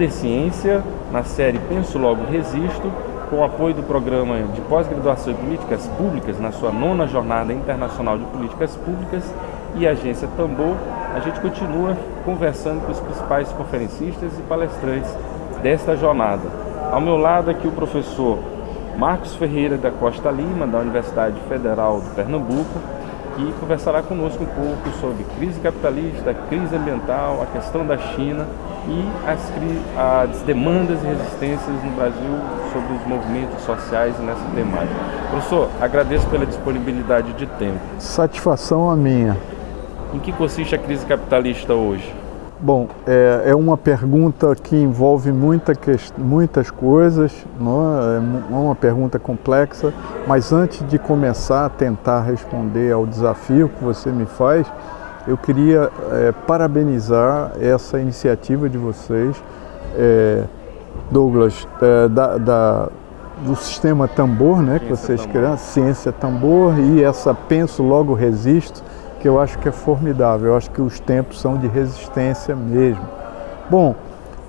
Aprender Ciência, na série Penso Logo Resisto, com o apoio do Programa de Pós-Graduação em Políticas Públicas, na sua 9ª Jornada Internacional de Políticas Públicas, e a Agência Tambor. A gente continua conversando com os principais conferencistas e palestrantes desta jornada. Ao meu lado aqui o professor Marcos Ferreira da Costa Lima, da Universidade Federal de Pernambuco, que conversará conosco um pouco sobre crise capitalista, crise ambiental, a questão da China e as demandas e resistências no Brasil sobre os movimentos sociais nessa temática. Professor, agradeço pela disponibilidade de tempo. Satisfação a minha. Em que consiste a crise capitalista hoje? Bom, é uma pergunta que envolve muitas coisas, não é? É uma pergunta complexa, mas antes de começar a tentar responder ao desafio que você me faz, eu queria parabenizar essa iniciativa de vocês, Douglas, do Sistema Tambor, né, que vocês criaram, Ciência Tambor, e essa Penso Logo Resisto, que eu acho que é formidável. Eu acho que os tempos são de resistência mesmo. Bom,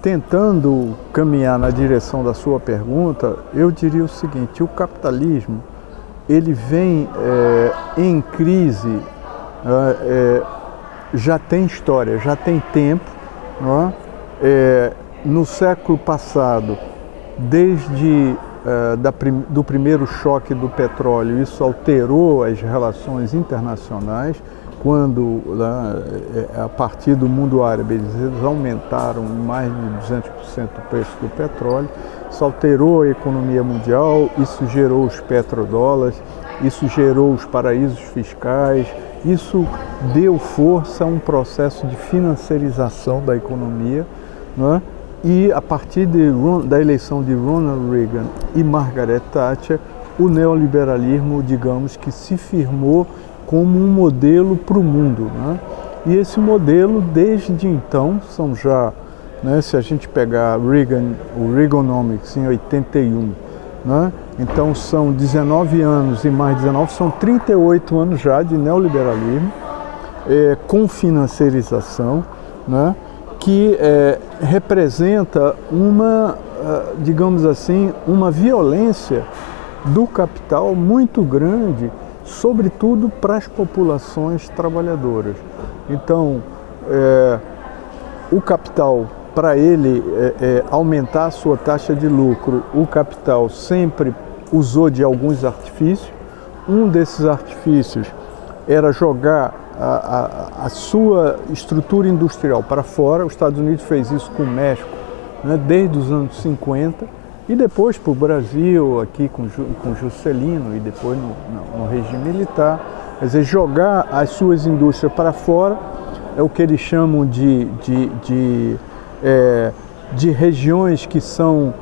tentando caminhar na direção da sua pergunta, eu diria o seguinte: o capitalismo ele vem em crise, já tem história, já tem tempo, não é? No século passado, desde do primeiro choque do petróleo, isso alterou as relações internacionais, quando, a partir do mundo árabe, eles aumentaram em mais de 200% o preço do petróleo, isso alterou a economia mundial, isso gerou os petrodólares, isso gerou os paraísos fiscais, isso deu força a um processo de financiarização da economia, não é? E a partir da eleição de Ronald Reagan e Margaret Thatcher, o neoliberalismo, digamos, que se firmou como um modelo para o mundo, né? E esse modelo, desde então, são já, né, se a gente pegar o Reaganomics em 81, né, então são 19 anos e mais 19, são 38 anos já de neoliberalismo, com financiarização, né, que representa digamos assim, uma violência do capital muito grande, sobretudo para as populações trabalhadoras. Então, o capital, para ele aumentar a sua taxa de lucro, o capital sempre usou de alguns artifícios. Um desses artifícios era jogar a sua estrutura industrial para fora. Os Estados Unidos fez isso com o México, né, desde os anos 50, e depois para o Brasil, aqui com Juscelino, e depois no regime militar. Quer dizer, jogar as suas indústrias para fora é o que eles chamam de regiões que são,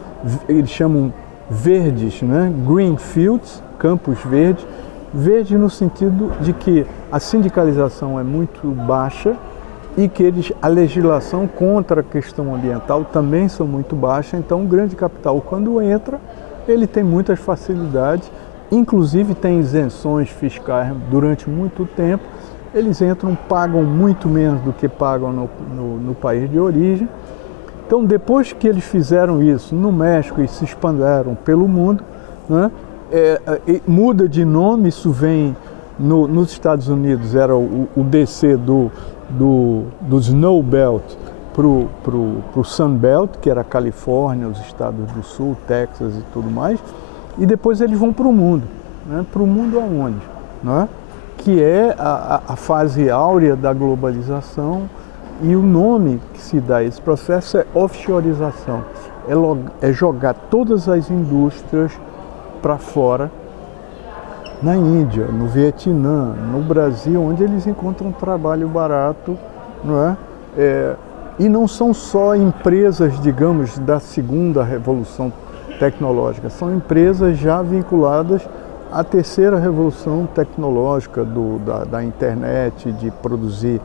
eles chamam verdes, né? Green fields, campos verdes. Verde no sentido de que a sindicalização é muito baixa e que a legislação contra a questão ambiental também são muito baixa. Então, o grande capital, quando entra, ele tem muitas facilidades, inclusive tem isenções fiscais durante muito tempo. Eles entram, pagam muito menos do que pagam no país de origem. Então, depois que eles fizeram isso no México e se expandiram pelo mundo, né, muda de nome. Isso vem nos Estados Unidos, era o descer do Snow Belt para o Sun Belt, que era a Califórnia, os estados do Sul, Texas e tudo mais, e depois eles vão para o mundo, né? Para o mundo aonde? Né? Que é a fase áurea da globalização, e o nome que se dá a esse processo é offshoreização, é jogar todas as indústrias para fora, na Índia, no Vietnã, no Brasil, onde eles encontram trabalho barato, não é? E não são só empresas, digamos, da segunda revolução tecnológica, são empresas já vinculadas à terceira revolução tecnológica da internet, de produzir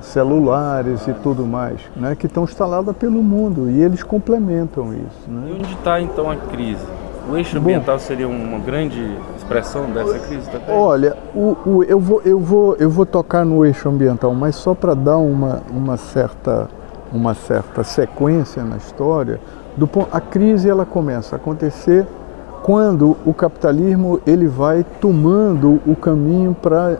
celulares e tudo mais, né, que estão instaladas pelo mundo, e eles complementam isso, né? E onde está então a crise? O eixo ambiental seria uma grande expressão dessa crise também? Olha, eu vou tocar no eixo ambiental, mas só para dar uma certa uma certa sequência na história, a crise ela começa a acontecer quando o capitalismo ele vai tomando o caminho para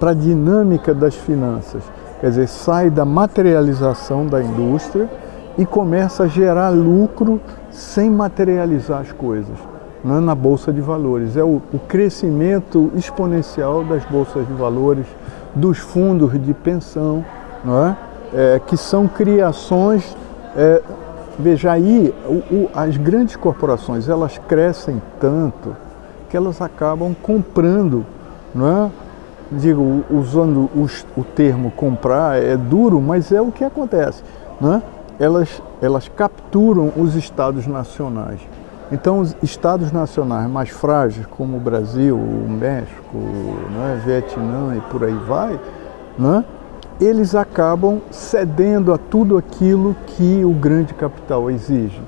a dinâmica das finanças. Quer dizer, sai da materialização da indústria e começa a gerar lucro sem materializar as coisas, né, na Bolsa de Valores. É o crescimento exponencial das bolsas de valores, dos fundos de pensão, não é? Que são criações... Veja aí, as grandes corporações, elas crescem tanto que elas acabam comprando, não é? Digo, usando o termo comprar é duro, mas é o que acontece, não é? Elas capturam os estados nacionais. Então, os estados nacionais mais frágeis, como o Brasil, o México, não é? Vietnã e por aí vai, não é? Eles acabam cedendo a tudo aquilo que o grande capital exige,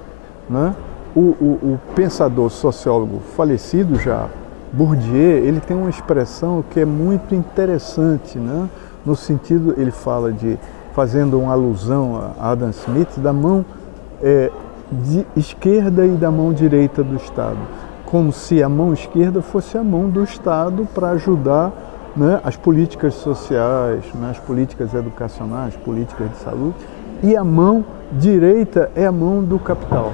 né? O pensador sociólogo falecido já, Bourdieu, ele tem uma expressão que é muito interessante, né? No sentido, ele fala fazendo uma alusão a Adam Smith, da mão de esquerda e da mão direita do Estado, como se a mão esquerda fosse a mão do Estado para ajudar, né, as políticas sociais, né, as políticas educacionais, políticas de saúde, e a mão direita é a mão do capital.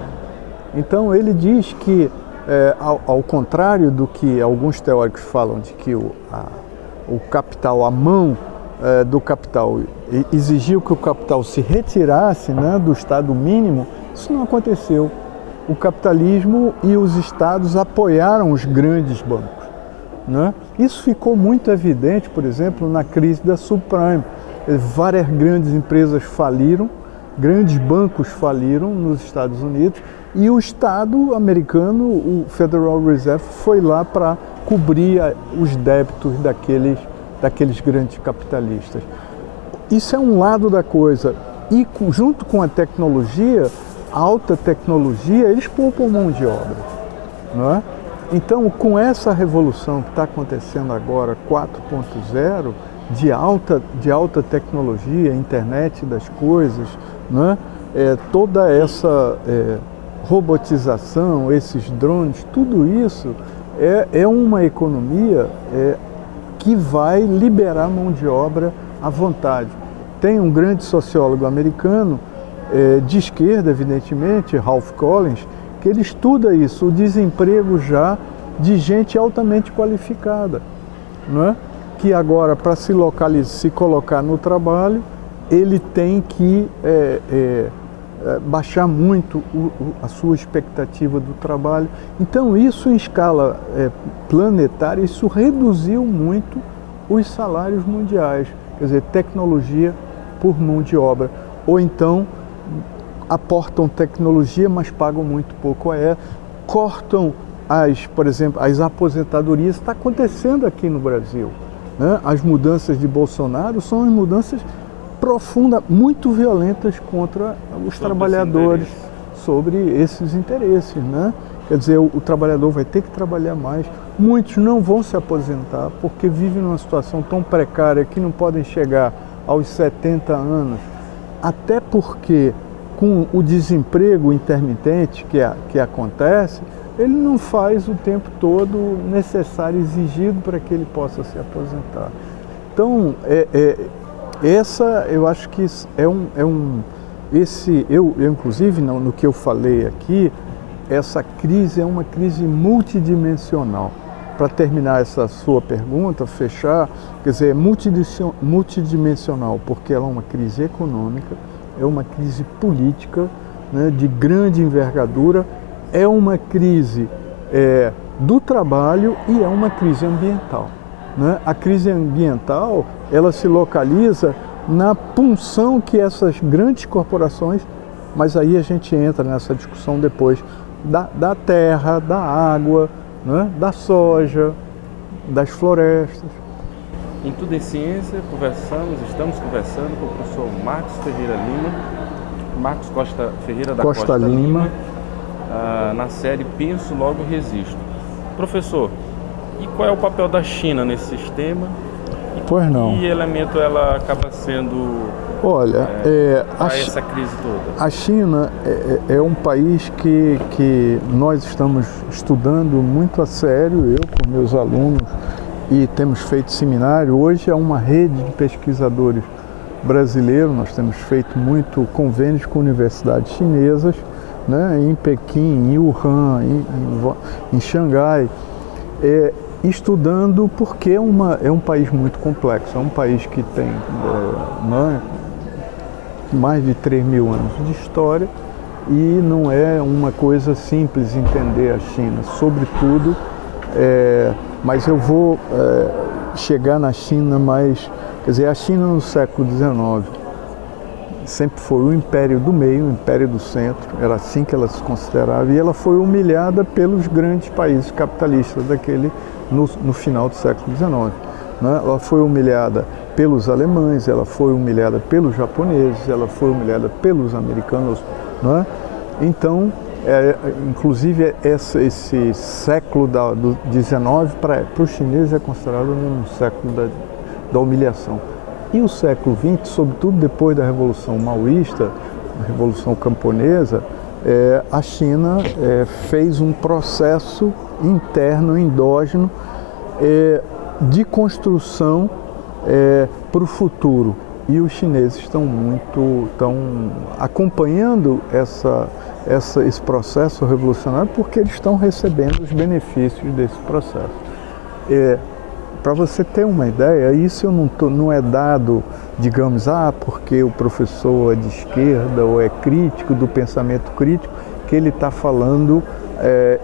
Então ele diz que, ao contrário do que alguns teóricos falam de que o capital, a mão do capital exigiu que o capital se retirasse, né, do estado mínimo, isso não aconteceu. O capitalismo e os estados apoiaram os grandes bancos, né? Isso ficou muito evidente, por exemplo, na crise da subprime. Várias grandes empresas faliram, grandes bancos faliram nos Estados Unidos e o Estado americano, o Federal Reserve, foi lá para cobrir os débitos daqueles grandes capitalistas. Isso é um lado da coisa. E junto com a tecnologia, a alta tecnologia, eles poupam mão de obra, não é? Então, com essa revolução que está acontecendo agora, 4.0, de alta tecnologia, internet das coisas, né? Toda essa robotização, esses drones, tudo isso é uma economia que vai liberar mão de obra à vontade. Tem um grande sociólogo americano, de esquerda, evidentemente, Ralph Collins, que ele estuda isso, o desemprego já de gente altamente qualificada, não é? Que agora, para se colocar no trabalho, ele tem que baixar muito a sua expectativa do trabalho. Então, isso em escala planetária, isso reduziu muito os salários mundiais, quer dizer, tecnologia por mão de obra. Ou então, aportam tecnologia, mas pagam muito pouco cortam por exemplo, as aposentadorias. Está acontecendo aqui no Brasil, né? As mudanças de Bolsonaro são as mudanças profundas, muito violentas contra os trabalhadores, sobre esses interesses, né? Quer dizer, o trabalhador vai ter que trabalhar mais. Muitos não vão se aposentar porque vivem numa situação tão precária que não podem chegar aos 70 anos, até porque com o desemprego intermitente que acontece, ele não faz o tempo todo necessário, exigido para que ele possa se aposentar. Então, essa eu acho que eu inclusive no que eu falei aqui, essa crise é uma crise multidimensional. Para terminar essa sua pergunta, fechar, quer dizer, multidimensional, porque ela é uma crise econômica, é uma crise política, né, de grande envergadura, é uma crise do trabalho e é uma crise ambiental, né? A crise ambiental, ela se localiza na punção que essas grandes corporações, mas aí a gente entra nessa discussão depois, da terra, da água, né, da soja, das florestas. Em Tudo em Ciência, estamos conversando com o professor Marcos Ferreira Lima, Marcos Costa Ferreira da Costa Lima, na série Penso, Logo Resisto. Professor, e qual é o papel da China nesse sistema Pois não. Que elemento ela acaba sendo Olha, essa crise toda? A China é um país que nós estamos estudando muito a sério, eu com meus alunos, e temos feito seminário. Hoje é uma rede de pesquisadores brasileiros, nós temos feito muito convênios com universidades chinesas, né, em Pequim, em Wuhan, em Xangai, estudando porque é um país muito complexo, é um país que tem mais de 3.000 anos de história e não é uma coisa simples entender a China, sobretudo, mas eu vou chegar na China mais, quer dizer, a China no século XIX sempre foi o império do meio, o império do centro, era assim que ela se considerava, e ela foi humilhada pelos grandes países capitalistas no final do século XIX. Né? Ela foi humilhada pelos alemães, ela foi humilhada pelos japoneses, ela foi humilhada pelos americanos. Né? Então, inclusive esse século do XIX para os chineses é considerado um século da humilhação. E o século XX, sobretudo depois da Revolução Maoísta, a Revolução Camponesa, a China fez um processo interno, endógeno, de construção para o futuro. E os chineses estão acompanhando esse processo revolucionário porque eles estão recebendo os benefícios desse processo. Para você ter uma ideia, isso não é dado, digamos, porque o professor é de esquerda ou é crítico do pensamento crítico, que ele está falando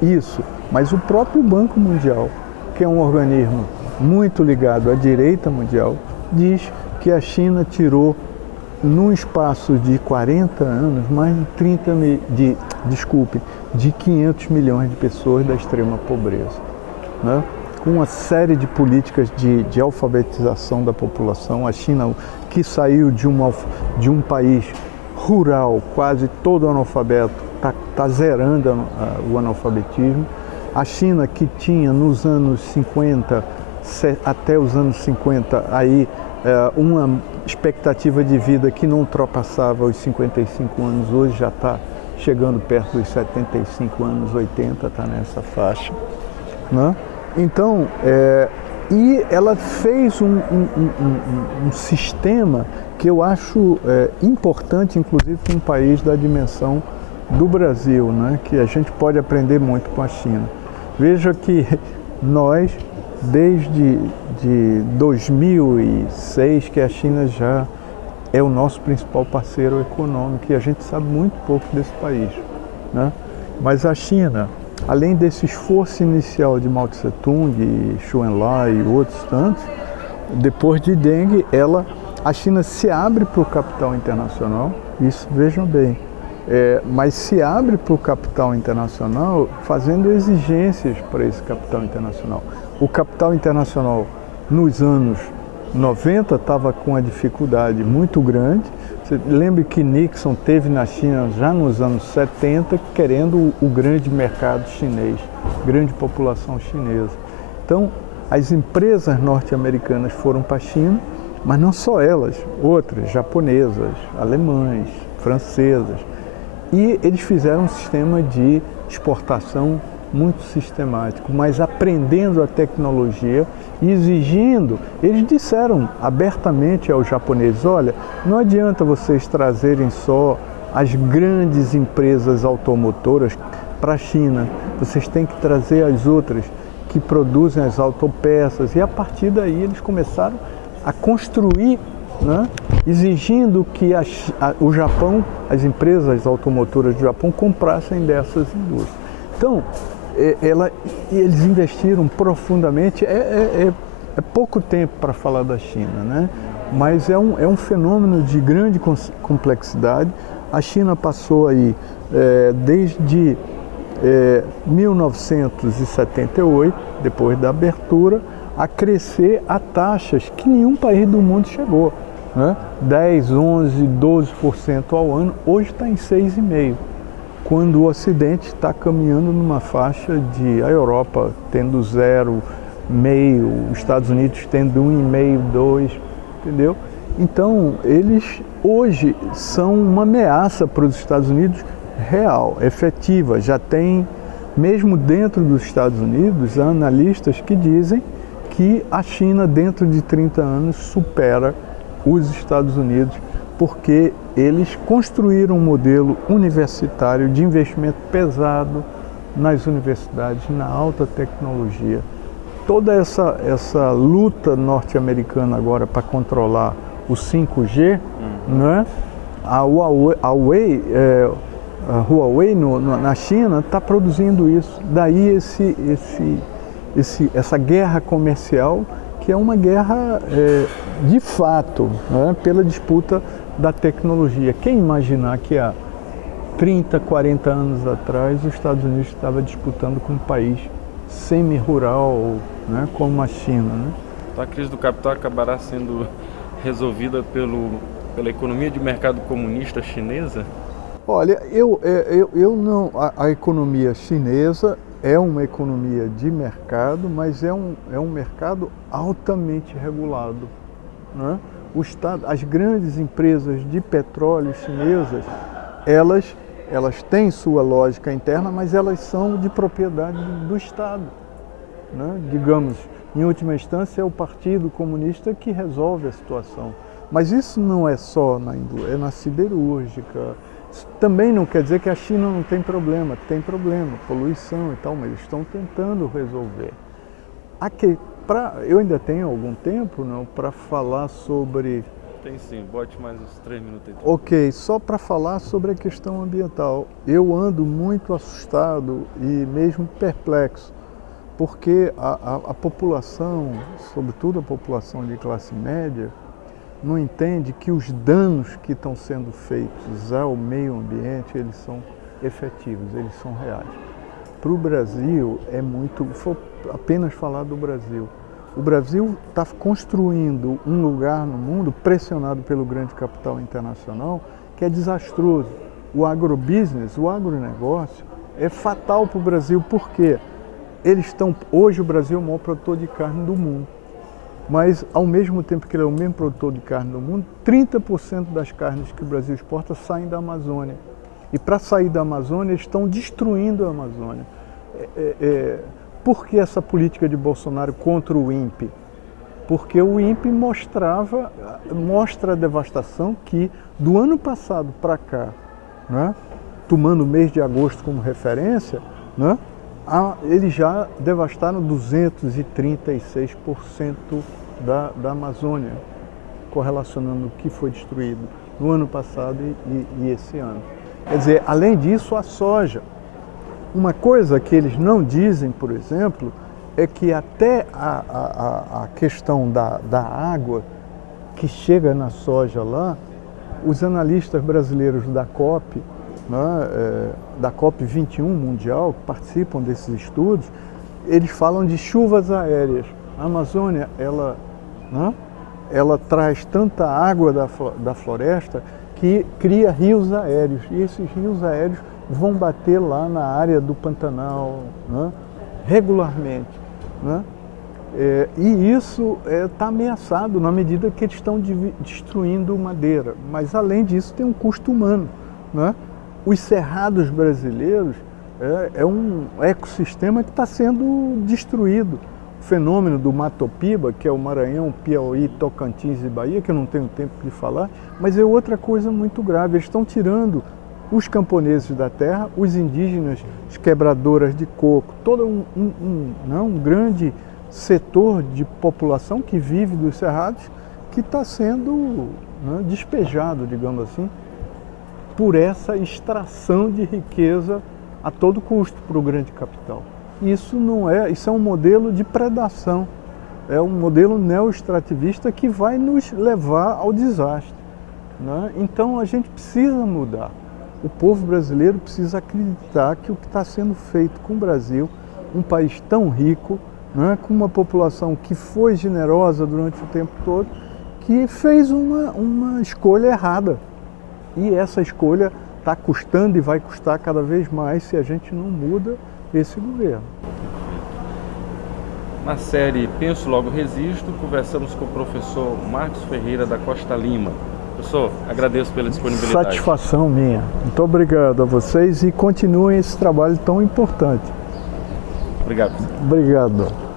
isso. Mas o próprio Banco Mundial, que é um organismo muito ligado à direita mundial, diz que a China tirou, num espaço de 40 anos, mais de 500 milhões de pessoas da extrema pobreza. Né? Com uma série de políticas de alfabetização da população. A China, que saiu de um país rural, quase todo analfabeto, está zerando o analfabetismo. A China, que tinha nos anos 50, até os anos 50, uma expectativa de vida que não ultrapassava os 55 anos, hoje já está chegando perto dos 75 anos, 80, está nessa faixa. Né? Então, e ela fez um sistema que eu acho importante, inclusive para um país da dimensão do Brasil, né? Que a gente pode aprender muito com a China. Veja que nós, desde 2006, que a China já é o nosso principal parceiro econômico e a gente sabe muito pouco desse país. Né? Mas a China, além desse esforço inicial de Mao Tse-tung, Xu Enlai e outros tantos, depois de Deng, a China se abre para o capital internacional, isso vejam bem, mas se abre para o capital internacional fazendo exigências para esse capital internacional. O capital internacional nos anos 90 estava com uma dificuldade muito grande. Você lembre que Nixon teve na China já nos anos 70 querendo o grande mercado chinês, grande população chinesa. Então, as empresas norte-americanas foram para a China, mas não só elas, outras, japonesas, alemães, francesas. E eles fizeram um sistema de exportação muito sistemático, mas aprendendo a tecnologia e exigindo. Eles disseram abertamente aos japoneses: olha, não adianta vocês trazerem só as grandes empresas automotoras para a China, vocês têm que trazer as outras que produzem as autopeças. E a partir daí eles começaram a construir, né, exigindo que o Japão, as empresas automotoras do Japão, comprassem dessas indústrias. Então, eles investiram profundamente. É pouco tempo para falar da China, né? Mas é um fenômeno de grande complexidade. A China passou aí, desde 1978, depois da abertura, a crescer a taxas que nenhum país do mundo chegou, né? 10, 11, 12% ao ano, hoje está em 6,5%. Quando o Ocidente está caminhando numa faixa a Europa tendo 0, os Estados Unidos tendo 1,5, 2, entendeu? Então, eles hoje são uma ameaça para os Estados Unidos real, efetiva. Já tem, mesmo dentro dos Estados Unidos, há analistas que dizem que a China, dentro de 30 anos, supera os Estados Unidos, porque eles construíram um modelo universitário de investimento pesado nas universidades, na alta tecnologia. Toda essa luta norte-americana agora para controlar o 5G, né? A Huawei na China está produzindo isso. Daí essa guerra comercial, que é uma guerra de fato, né? Pela disputa da tecnologia. Quem imaginar que há 30, 40 anos atrás os Estados Unidos estava disputando com um país semi-rural, né? Como a China, né? Então a crise do capital acabará sendo resolvida pela economia de mercado comunista chinesa? Olha, eu não. A economia chinesa é uma economia de mercado, mas é um mercado altamente regulado, né? As grandes empresas de petróleo chinesas, elas têm sua lógica interna, mas elas são de propriedade do Estado, né? Digamos, em última instância, é o Partido Comunista que resolve a situação. Mas isso não é só é na siderúrgica. Isso também não quer dizer que a China não tem problema, poluição e tal, mas eles estão tentando resolver. Eu ainda tenho algum tempo para falar sobre... Tem sim, bote mais uns 3 minutos aí. Ok, só para falar sobre a questão ambiental. Eu ando muito assustado e mesmo perplexo, porque a população, sobretudo a população de classe média, não entende que os danos que estão sendo feitos ao meio ambiente, eles são efetivos, eles são reais. Para o Brasil, vou apenas falar do Brasil. O Brasil está construindo um lugar no mundo, pressionado pelo grande capital internacional, que é desastroso. O agrobusiness, o agronegócio, é fatal para o Brasil, porque hoje o Brasil é o maior produtor de carne do mundo. Mas, ao mesmo tempo que ele é o mesmo produtor de carne do mundo, 30% das carnes que o Brasil exporta saem da Amazônia. E para sair da Amazônia, eles estão destruindo a Amazônia. Por que essa política de Bolsonaro contra o INPE? Porque o INPE mostra a devastação que, do ano passado para cá, né, tomando o mês de agosto como referência, né, eles já devastaram 236% da Amazônia, correlacionando o que foi destruído no ano passado e esse ano. Quer dizer, além disso, a soja. Uma coisa que eles não dizem, por exemplo, é que até a questão da água que chega na soja lá, os analistas brasileiros da COP, né, da COP21 mundial, que participam desses estudos, eles falam de chuvas aéreas. A Amazônia, ela traz tanta água da floresta que cria rios aéreos, e esses rios aéreos vão bater lá na área do Pantanal, né, regularmente, né? E isso está ameaçado na medida que eles estão destruindo madeira. Mas, além disso, tem um custo humano, né? Os cerrados brasileiros é um ecossistema que está sendo destruído. O fenômeno do Matopiba, que é o Maranhão, Piauí, Tocantins e Bahia, que eu não tenho tempo de falar, mas é outra coisa muito grave. Eles estão tirando os camponeses da terra, os indígenas, as quebradoras de coco, todo um grande setor de população que vive dos cerrados, que está sendo, né, despejado, digamos assim, por essa extração de riqueza a todo custo para o grande capital. Isso é um modelo de predação, é um modelo neoextrativista que vai nos levar ao desastre, né? Então a gente precisa mudar. O povo brasileiro precisa acreditar que o que está sendo feito com o Brasil, um país tão rico, né, com uma população que foi generosa durante o tempo todo, que fez uma escolha errada. E essa escolha está custando e vai custar cada vez mais se a gente não muda esse governo. Na série Penso Logo Resisto, conversamos com o professor Marcos Ferreira da Costa Lima. Professor, agradeço pela disponibilidade. Satisfação minha. Muito obrigado a vocês e continuem esse trabalho tão importante. Obrigado. Obrigado.